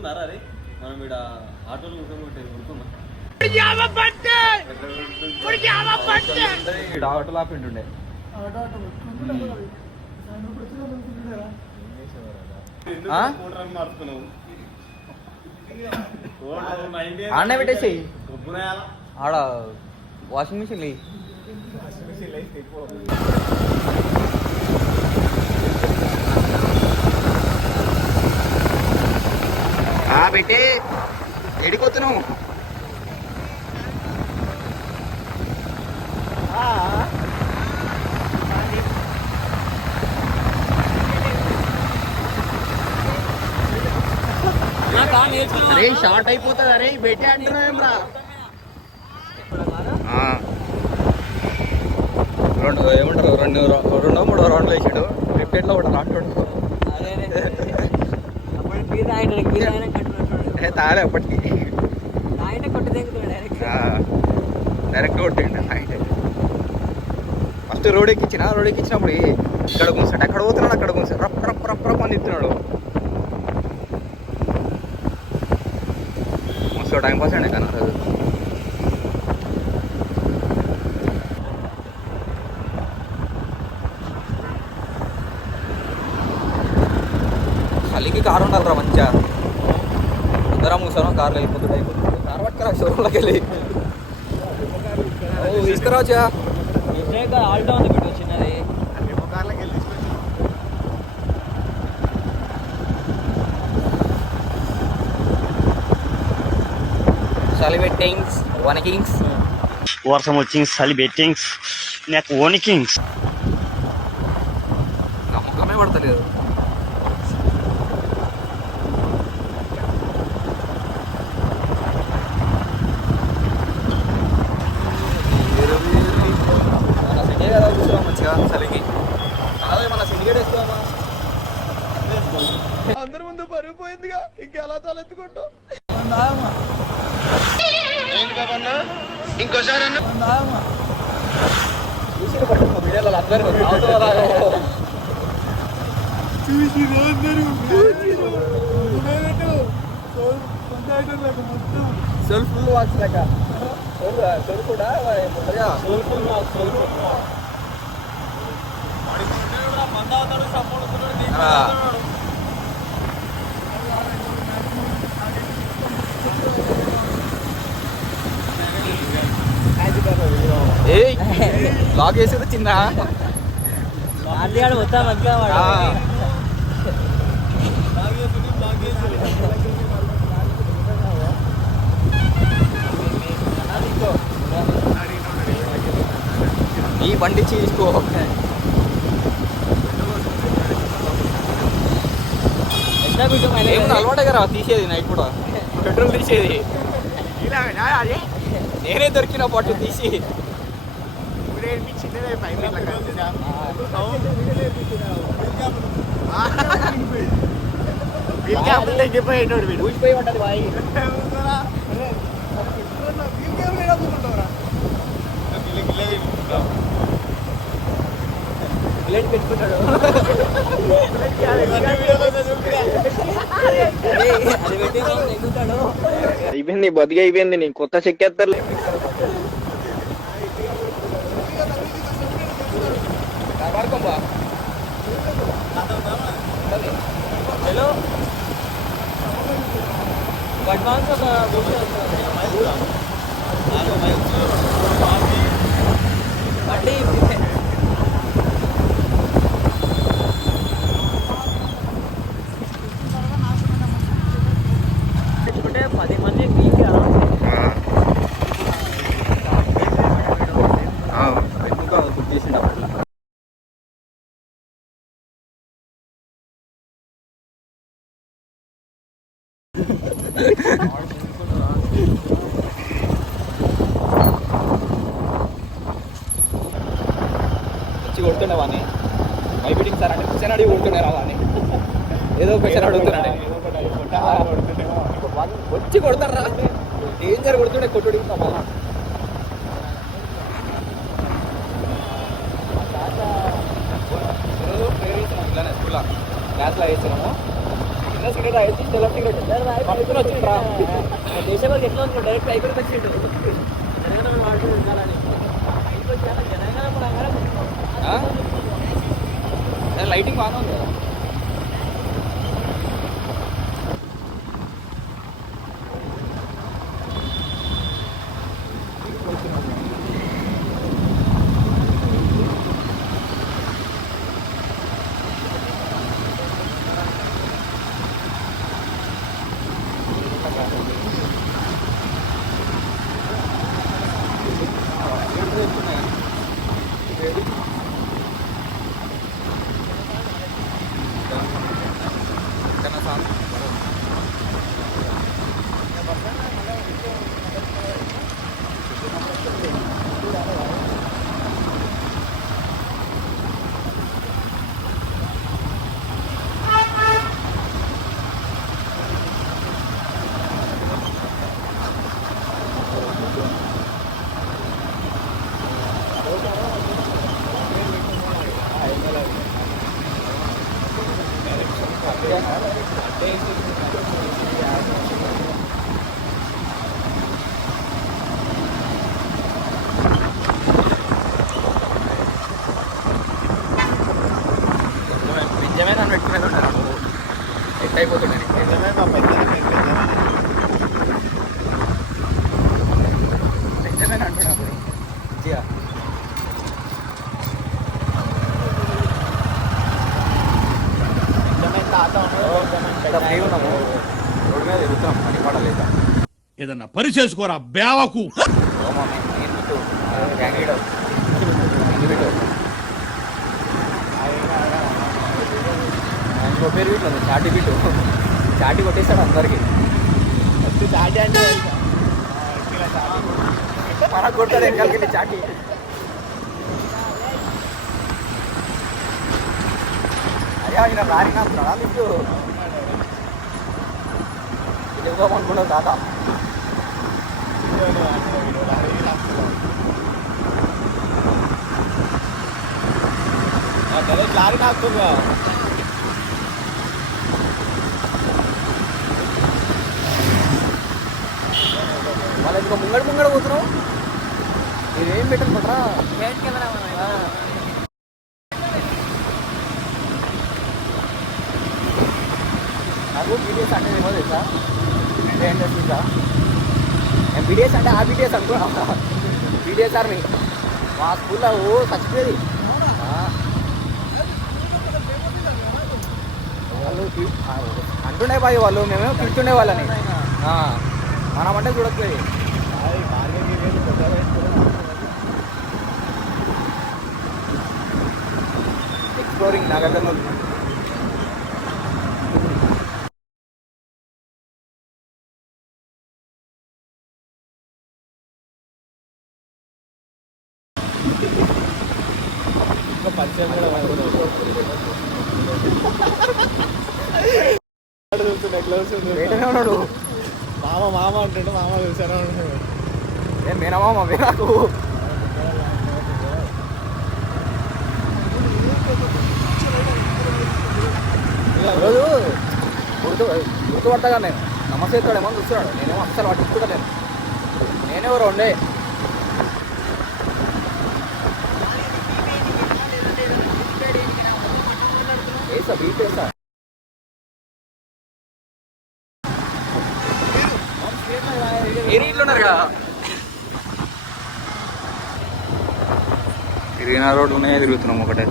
మనం ఇక్కడ ఆటోలు ఆటోలు ఆపింటుండే ఆడ పెట్టేసి ఆడ వాషింగ్ మిషన్ లే పెట్టే ఎడిపోతున్నావు అరే షార్ట్ అయిపోతుంది అరే పెట్టే అంటున్నావు ఏమరా ఏమంటారు రెండో మూడో రౌండ్లు వేసాడు రిపీట్లో కూడా రాంటాడు తాలే అప్పటికి డైరెక్ట్ కొట్టిండు నైట్ ఫస్ట్ రోడ్ ఎక్కించినప్పుడు ఇక్కడ కూర్చాడు ఎక్కడ పోతున్నాడు అక్కడ కూర్చాడు రప్ప రప్ప రప్ప రప్ప అని తిప్పుతున్నాడు మస్తు టైం పాస్ అండి కానీ చలికి కారు ఉండాలిరా మంచిగా అందరం మూసాను కార్లో వెళ్ళిపోతుంది కారు పట్టుకురా షోరూమ్లోకి వెళ్ళి తీసుకురావచ్చా ఆల్టో ఉంది పెట్టు చిన్నది చలి బెట్టింగ్స్ వనకింగ్స్ వర్షం వచ్చి చలి బెట్టింగ్స్ నాకు వనికింగ్స్ నమ్మకమే పడతలేదు చలికి అదే మన సిండికేట్ వేసుకోమా అందరి ముందు పరిగిపోయిందిగా ఇంకెలా తలెత్తుకుంటూ ఇంకోసారి సెల్ఫ్ ఫుల్ వాచ్ లేక సెల్ఫ్ కూడా లాక్ వేసేది చిన్న మొత్తం మంచిగా ఈ బండి తీసుకో ఏమన్నా అలవాటే కదా తీసేది నైట్ కూడా పెట్రోల్ తీసేది నేనే దొరికిన పాటు తీసి ఊసిపోయి ఉంటుంది బాయ్ పెట్టుకుంటాడు అయిపోయింది బతికి అయిపోయింది నీ కొత్త చెక్కేస్తారు హలో అడ్వాన్స్ అంటే తెచ్చుకుంటే 10 మంది చేసిండు అట్లా వచ్చి కొడుతుండే వాడిని భయపెట్టింగ్ సార్ అంటే క్వశ్చన్ అడిగి కొడుతుండే రా వాడిని ఏదో క్వశ్చన్ అడుగుతున్నాడే వచ్చి కొడతారా డేంజర్ కొడుతుండే కొట్టుడి మళ్ళా ఇట్లానే స్కూల్లో క్లాస్లో వేసినాము దేశంలో ఎట్లా ఉంది డైరెక్ట్ అయిపోయి వచ్చిండు లైటింగ్ బాగా ఉంది కదా. నిజమైన పెట్టుకునేది ఉంటారు ఎట్ అయిపోతుండే నిజమైన అంటున్నప్పుడు మంచిగా ఫ్రీ ఉన్నాము రోడ్డు మీద తిరుగుతున్నాం పని పడలేదు ఏదన్నా పని చేసుకోరా బేవకు ఇంకో పేరు వీటిలో ఉంది చాటి బిట్టు చాటి కొట్టేస్తాడు అందరికి చాటి అంటే మనకు కొడతాడు వెనకాలకి చాటి అయ్యా ఆయన లారీ నాస్తున్నాడా మీకు అనుకున్నావు తాత లారీ నాస్తుందా వాళ్ళ ఇంకా ముంగడ పోతున్నావు ఇదేం పెట్టనుకుంటారా నాకు బీటీఎస్ అంటే ఏమో తెలుసా తెలుసా నేను బీటీఎస్ అంటే ఆ బీటీఎస్ అనుకున్నా బీటీఎస్ ఆర్మీ మా స్కూల్లో ఓ చచ్చిపోయేది వాళ్ళు అంటుండే బాయ్ వాళ్ళు మేమేమో పిలుతుండే వాళ్ళని మనమంటే చూడట్లేదు ఎక్స్ప్లోరింగ్ నాగార్జున ఉన్నాడు మామ అంటుండే మామ చూసారా నేను మేనమామ నాకు రోజు గుర్తుపడతాగా నేను నమస్తే ఏమో చూస్తున్నాడు నేనేమో అస్సలు పట్టించుకోలేను నేనెవరు ఉండే వేసా బీట్ వేసా ఉన్నారు కదా తిరిగిన రోడ్లు ఉన్నాయో తిరుగుతున్నాం ఒకటే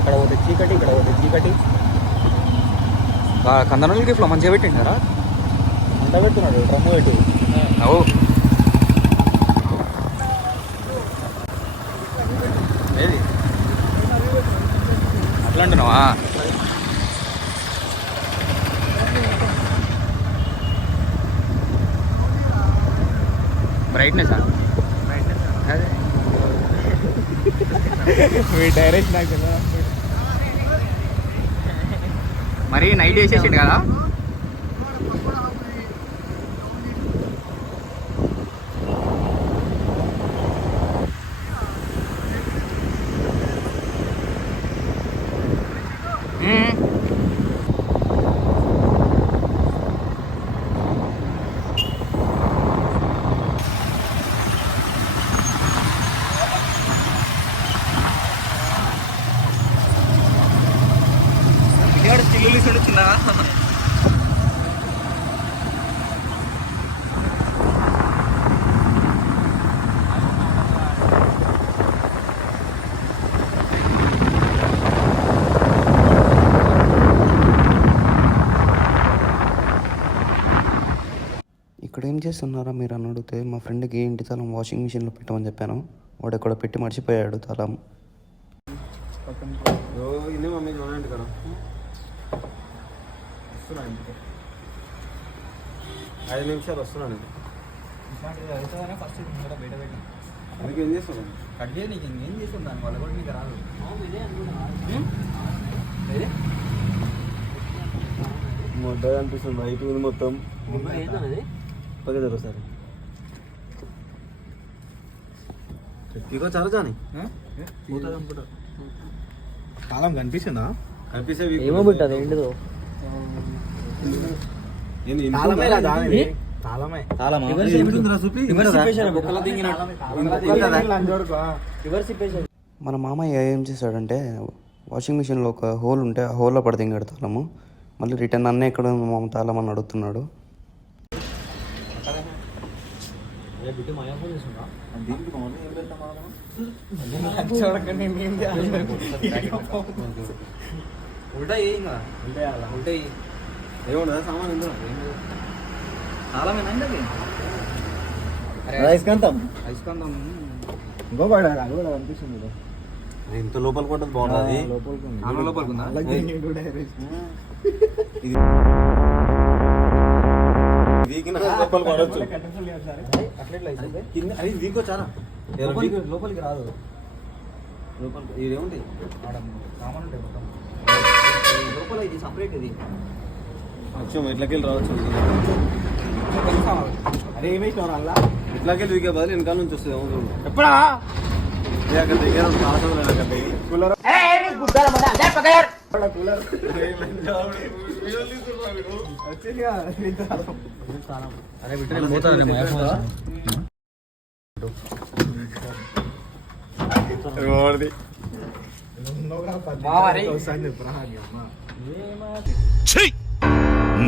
అక్కడ పోతే చీకటి ఇక్కడ పోతే చీకటి కందనూరుకి ఇట్లా మంచిగా పెట్టిండారా అంత పెడుతున్నాడు డ్రమ్ము పెట్టి అవు ఏది అట్లా అంటున్నావా బ్రైట్నెస్ అదే మీ డైరెక్ట్ నాకు మరి నైట్ వేసేసిండు కదా చిన్నగా ఇక్కడ ఏం చేస్తున్నారా మీరు అని అడిగితే మా ఫ్రెండ్కి ఇంటి తాళం వాషింగ్ మిషన్లో పెట్టమని చెప్పాను. వాడు ఎక్కడ పెట్టి మర్చిపోయాడు తాళం. మమ్మీ చూడండి ఇక్కడ వస్తున్నా ఇంటికి 5 నిమిషాలు వస్తున్నాను. ఫస్ట్ బయట పెట్టా అందుకే ఏం చేస్తాను కట్ చేయ నీకు ఇంకేం చేస్తాను దాని వల్ల కూడా నీకు రాదు. మొట్టగా అనిపిస్తుంది బయట ఉంది మొత్తం పక్కన ఒకసారి ఇగో చాలా జాని తాళం కనిపిస్తుందా? కనిపిస్తే ఏమో బిట్టది ఏంటిదో తాళమే మన మామయ్య ఏం చేశాడంటే వాషింగ్ మిషన్లో ఒక హోల్ ఉంటే ఆ హోల్లో పడి దింగాడు తాళము. మళ్ళీ రిటర్న్ అన్నీ ఎక్కడ ఉంది మామ తాళం అని అడుగుతున్నాడు. ఏముండదా సామాన్ ఇందులో అయస్కాంతం ఇంకో అనిపిస్తుంది ఇంత లోపల కూడా బాగుంటుంది. లోపలికి లోపల పడవచ్చు అది వీకో చాలా లోపలికి రాదు. లోపలికి ఇదేముంది సామాన్ ఉంటాయి మొత్తం లోపల. ఇది సపరేట్ ఇది వచ్చాము ఇట్లకెళ్ళి రావచ్చు. అరే ఏమేసినావు అలా ఇట్లకెళ్ళి వీకే బదులు వెనకాల నుంచి వస్తుంది. అవును ఎప్పుడా అక్కడ దగ్గర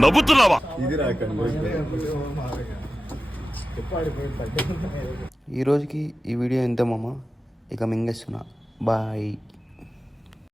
నవ్వుతున్నావా? ఇది ఈ రోజుకి ఈ వీడియో ఇంతే మామ. ఇక మింగేస్తున్నా. బాయ్.